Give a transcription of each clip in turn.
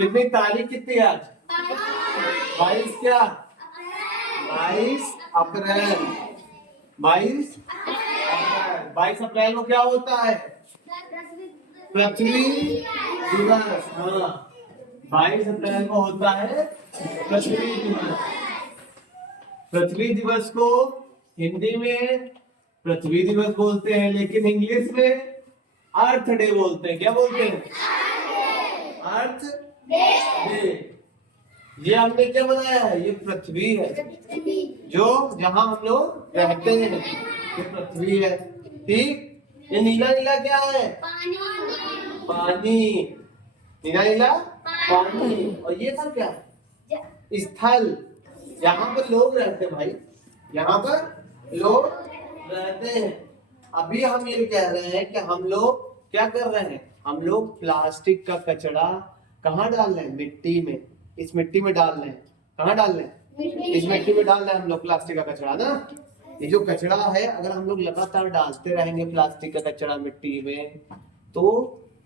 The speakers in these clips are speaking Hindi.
कितनी तारीख कितनी है आज? 22 क्या? 22 अप्रैल। 22 अप्रैल। 22 अप्रैल को क्या होता है? पृथ्वी दिवस। हाँ, 22 अप्रैल को होता है पृथ्वी दिवस। पृथ्वी दिवस को हिंदी में पृथ्वी दिवस बोलते हैं, लेकिन इंग्लिश में अर्थ डे बोलते हैं। क्या बोलते हैं? अर्थ डे। ये हमने क्या बनाया है? ये पृथ्वी है, जो जहां हम लोग रहते हैं, ये पृथ्वी है। ठीक। ये नीला नीला क्या है? पानी। नीला नीला पानी। और ये सब क्या है? स्थल। यहाँ पर लोग रहते हैं भाई, यहाँ पर लोग रहते हैं। अभी हम ये कह रहे हैं कि हम लोग क्या कर रहे हैं? हम लोग प्लास्टिक का कचरा कहाँ डाल रहे हैं? मिट्टी में। इस मिट्टी में डाल रहे हैं। कहाँ डाल रहे हैं? इस मिट्टी में डाल रहे हैं हम लोग प्लास्टिक का कचरा ना। ये जो कचरा है, अगर हम लोग लगातार डालते रहेंगे प्लास्टिक का कचरा मिट्टी में, तो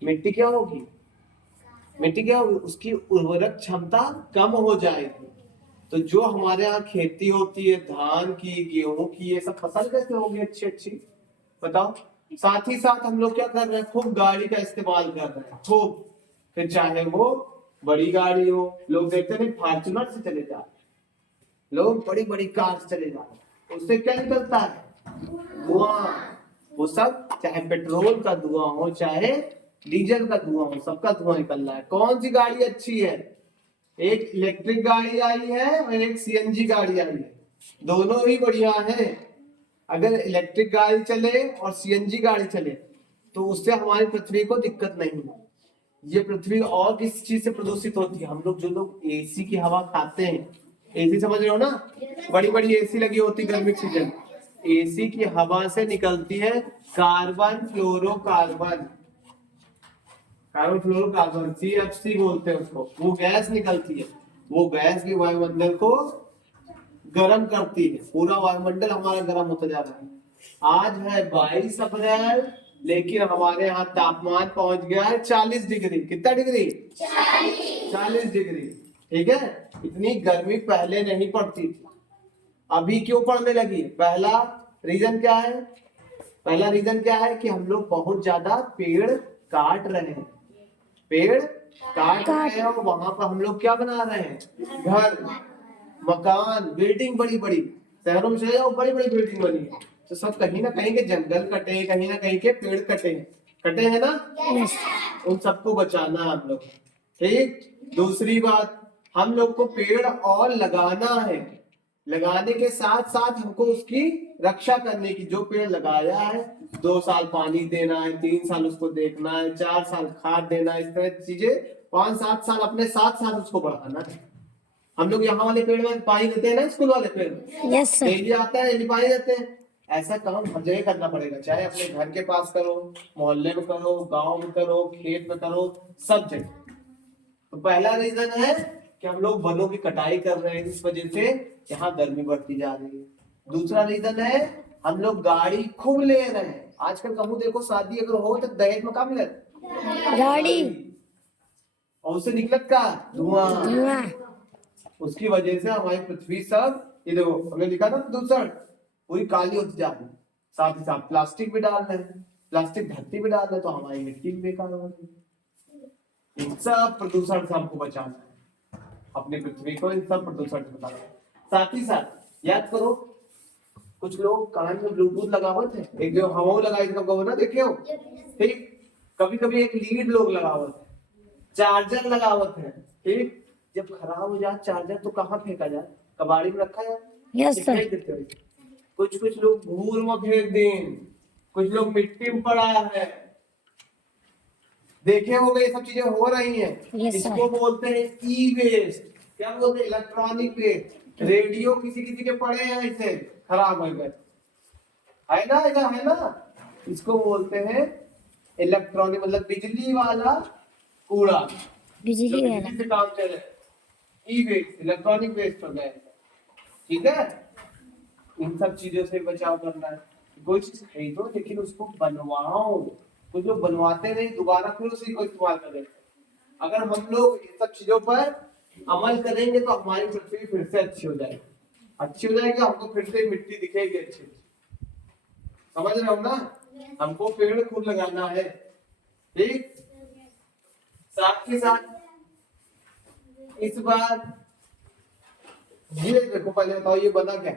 मिट्टी क्या होगी? मिट्टी क्या होगी? उसकी उर्वरक क्षमता कम हो जाएगी। तो जो हमारे यहाँ खेती होती है धान की, गेहूं की, ये सब फसल कैसे होगी अच्छी अच्छी? बताओ। साथ ही साथ हम लोग क्या कर रहे हैं? खूब गाड़ी का इस्तेमाल कर रहे हैं, खूब। फिर चाहे वो बड़ी गाड़ी हो, लोग देखते नहीं फॉर्च्यूनर से चले जा रहे, लोग बड़ी बड़ी कार से चले जा रहे, उससे क्या निकलता है? धुआं। वो सब चाहे पेट्रोल का धुआं हो, चाहे डीजल का धुआं हो, सबका धुआं निकल रहा है। कौन सी गाड़ी अच्छी है? एक इलेक्ट्रिक गाड़ी आई है और एक सीएनजी गाड़ी आई है, दोनों ही बढ़िया है। अगर इलेक्ट्रिक गाड़ी चले और सीएनजी गाड़ी चले तो उससे हमारी पृथ्वी को दिक्कत नहीं है। ये पृथ्वी और किस चीज से प्रदूषित होती है? हम लोग जो लोग एसी की हवा खाते हैं, एसी समझ रहे हो ना? बड़ी बड़ी एसी लगी होती है गर्मी के सीजन, एसी की हवा से निकलती है carbon fluorocarbon. Carbon fluorocarbon CFC बोलते हैं उसको। वो गैस निकलती है, वो गैस की वायुमंडल को गर्म करती है। पूरा वायुमंडल हमारा गर्म होता जा रहा है। आज है 22 अप्रैल, लेकिन हमारे यहाँ तापमान पहुंच गया है 40 डिग्री। कितना डिग्री? 40 डिग्री। ठीक है। इतनी गर्मी पहले नहीं पड़ती थी, अभी क्यों पड़ने लगी? पहला रीजन क्या है? पहला रीजन क्या है कि हम लोग बहुत ज्यादा पेड़ काट रहे हैं। पेड़ काट रहे हैं और वहां पर हम लोग क्या बना रहे हैं? घर, मकान, बिल्डिंग बड़ी बड़ी। शहरों में चले जाओ, बड़ी बड़ी बिल्डिंग बनी है, तो सब कहीं ना कहीं के जंगल कटे, कहीं ना कहीं के पेड़ कटे कटे हैं ना। उन सबको बचाना हम लोग। ठीक। दूसरी बात, हम लोग को पेड़ और लगाना है। लगाने के साथ साथ हमको उसकी रक्षा करने की। जो पेड़ लगाया है 2 साल पानी देना है, 3 साल उसको देखना है, 4 साल खाद देना है, इस तरह की चीजें 5-7 साल अपने 7 साल उसको बढ़ाना है। हम लोग यहाँ वाले पेड़ में पानी देते हैं ना, स्कूल वाले पेड़ डेली आता है, डेली पानी देते हैं। ऐसा काम हर जगह करना पड़ेगा, चाहे अपने घर के पास करो, मोहल्ले में करो, गांव में करो, खेत में करो, सब जगह। तो पहला रीजन है कि हम लोग वनों की कटाई कर रहे हैं, इस वजह से यहाँ गर्मी बढ़ती जा रही है। दूसरा रीजन है हम लोग गाड़ी खूब ले रहे हैं। आजकल कहूँ देखो, शादी अगर हो तो दहेज में क्या मिले? गाड़ी। और उससे निकलत का धुआं। उसकी वजह से हमारी पृथ्वी सब, ये देखो हमने लिखा था प्रदूषण, पूरी काली होती जा रही है। साथ ही साथ प्लास्टिक भी डाल रहे हैं, प्लास्टिक धरती में डाल रहे हैं, तो हमारी मिट्टी भी बेकार हो रही है। इन सब प्रदूषण से हमको बचाना है, अपनी पृथ्वी को इन सब प्रदूषण से बचाना है। साथ ही साथ याद करो, कुछ लोग कान में ब्लूटूथ लगावत है, एक जो हवा लगाई तो ना देखे हो। ठीक। कभी कभी एक लीड लोग लगावत है, चार्जर लगावत है। ठीक। जब खराब हो जाए चार्जर तो कहाँ फेंका जाए? कबाड़ी में रखा जाए? Yes sir. कुछ कुछ लोग धूल में फेंक दें, कुछ लोग मिट्टी में पड़ा है। देखे होंगे ये सब चीजें हो रही हैं। इसको बोलते हैं ई वेस्ट। क्या बोलते हैं? Electronic waste. रेडियो किसी किसी के पड़े हैं ऐसे खराब हो गए, है ना? है ना? इसको बोलते हैं इलेक्ट्रॉनिक, मतलब बिजली वाला कूड़ा, बिजली से काम चले। ई वेस्ट, इलेक्ट्रॉनिक वेस्ट हो गए। ठीक है। इन सब चीजों से बचाव करना है। कोई चीज खरीदो लेकिन उसको बनवाओ। कुछ लोग बनवाते नहीं, दोबारा फिर उसी को इस्तेमाल कर देते। अगर हम लोग इन सब चीजों पर अमल करेंगे तो हमारी पृथ्वी फिर से अच्छी हो जाएगी। अच्छी हो जाएगी, हमको फिर से मिट्टी दिखेगी अच्छी। समझ रहे हो ना? हमको पेड़ खूब लगाना है, ठीक। साथ ही साथ इस बार ये देखो, पहले बताओ ये बना क्या?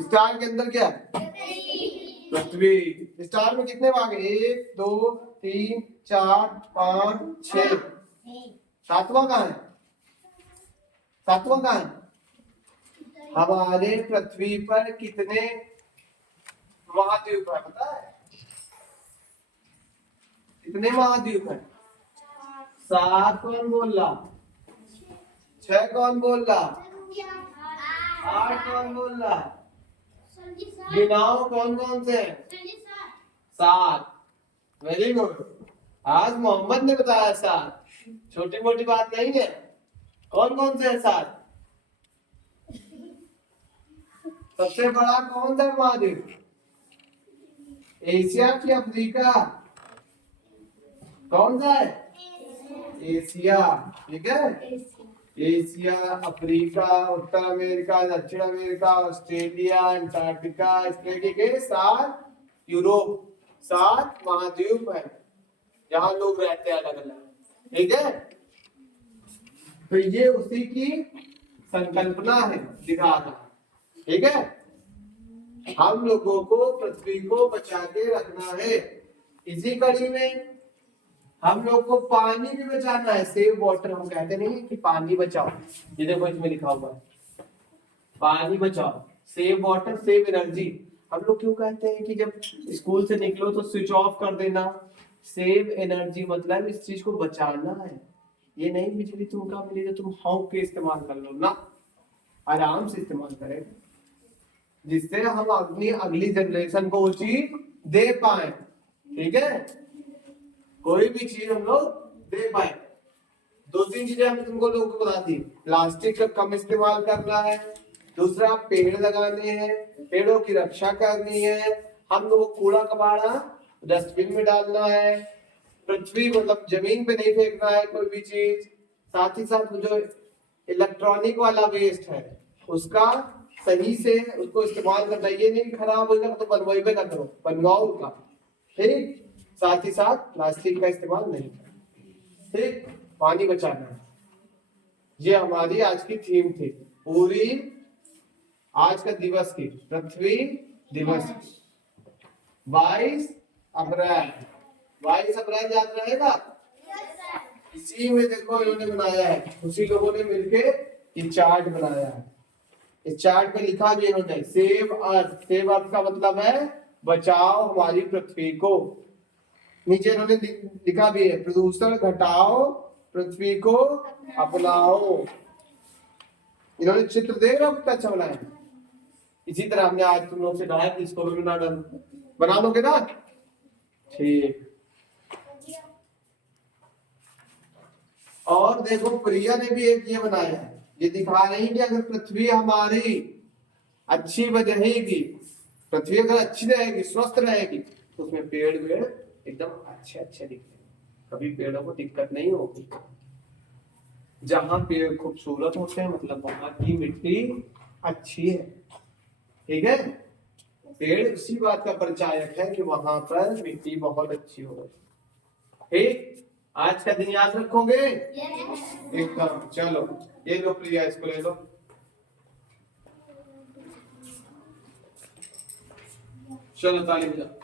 स्टार के अंदर क्या? पृथ्वी। स्टार में कितने भाग है? 1 2 3 4 5 6। सातवां कहाँ है? सातवां कहाँ है? हमारे पृथ्वी पर कितने महाद्वीप है पता है? कितने महाद्वीप है? 7 कौन बोल रहा? 6 कौन बोल रहा? 8 कौन बोल रहा? गिनाओ कौन कौन से? 7। Very good. आज मोहम्मद ने बताया 7, छोटी मोटी बात नहीं है। कौन कौन से है 7? सबसे बड़ा कौन सा महाद्वीप? एशिया की अफ्रीका? कौन सा है? एशिया, ठीक है। एशिया, अफ्रीका, उत्तर अमेरिका, दक्षिण अमेरिका, ऑस्ट्रेलिया, अंटार्कटिका, इस तरीके के 7, यूरोप, 7 महाद्वीप है जहां लोग रहते हैं अलग अलग, ठीक है। तो ये उसी की संकल्पना है, दिखा रहा, ठीक है। हम लोगों को पृथ्वी को बचा के रखना है। इसी कड़ी में हम लोग को पानी भी बचाना है। सेव वाटर हम कहते नहीं कि पानी बचाओ, ये देखो इसमें लिखा हुआ है पानी बचाओ, सेव वाटर, सेव एनर्जी। हम लोग क्यों कहते हैं कि जब स्कूल से निकलो तो स्विच ऑफ कर देना? सेव एनर्जी मतलब इस चीज को बचाना है। ये नहीं बिजली तुमका मिली तो तुम हॉक के इस्तेमाल कर लो ना, आराम से इस्तेमाल करें, जिससे हम अपनी अगली जनरेशन को वो चीज दे पाए, ठीक है। कोई भी चीज हम लोग दे पाए। 2-3 चीजें हमने तुमको लोगों को बता दी। प्लास्टिक का कम इस्तेमाल करना है, दूसरा पेड़ लगाने हैं, पेड़ों की रक्षा करनी है, हम लोगों को कूड़ा कबाड़ा डस्टबिन में डालना है, पृथ्वी मतलब जमीन पे नहीं फेंकना है कोई भी चीज। साथ ही साथ जो इलेक्ट्रॉनिक वाला वेस्ट है उसका सही से उसको इस्तेमाल करना, ये नहीं खराब होगा तो बनवाइबे ना करो, बनवाओ उसका, ठीक। साथ ही साथ प्लास्टिक का इस्तेमाल नहीं करना, ठीक। पानी बचाना है, ये हमारी आज की थीम थी पूरी आज का दिवस की, पृथ्वी दिवस 22 अप्रैल। 22 अप्रैल याद रहेगा? इसी में देखो इन्होंने बनाया है, उसी लोगों ने मिलके ये चार्ट बनाया है। इस चार्ट पे लिखा भी इन्होंने सेव अर्थ। सेव अर्थ का मतलब है बचाओ हमारी पृथ्वी को। नीचे इन्होंने लिखा भी है प्रदूषण घटाओ, पृथ्वी को अपनाओ। इन्होंने चित्र देख रहे हो कितना अच्छा बनाया। इसी तरह हमने आज तुम लोग से कहा है कि इसको भी बना लोगे ना, ठीक। और देखो प्रिया ने भी एक ये बनाया है, ये दिखा रही कि अगर पृथ्वी हमारी अच्छी रहेगी, पृथ्वी अगर अच्छी रहेगी, स्वस्थ रहेगी, तो उसमें पेड़ वेड़ एकदम अच्छे अच्छे दिखेंगे, कभी पेड़ों को दिक्कत नहीं होगी। जहां पेड़ खूबसूरत होते हैं मतलब वहां की मिट्टी अच्छी है, ठीक है। पेड़ इसी बात का परिचायक है कि वहां पर मिट्टी बहुत अच्छी हो, ठीक। आज का दिन याद रखोगे? एकदम। चलो ये लो प्रिया, इसको ले लो। चलो ताली बजाओ।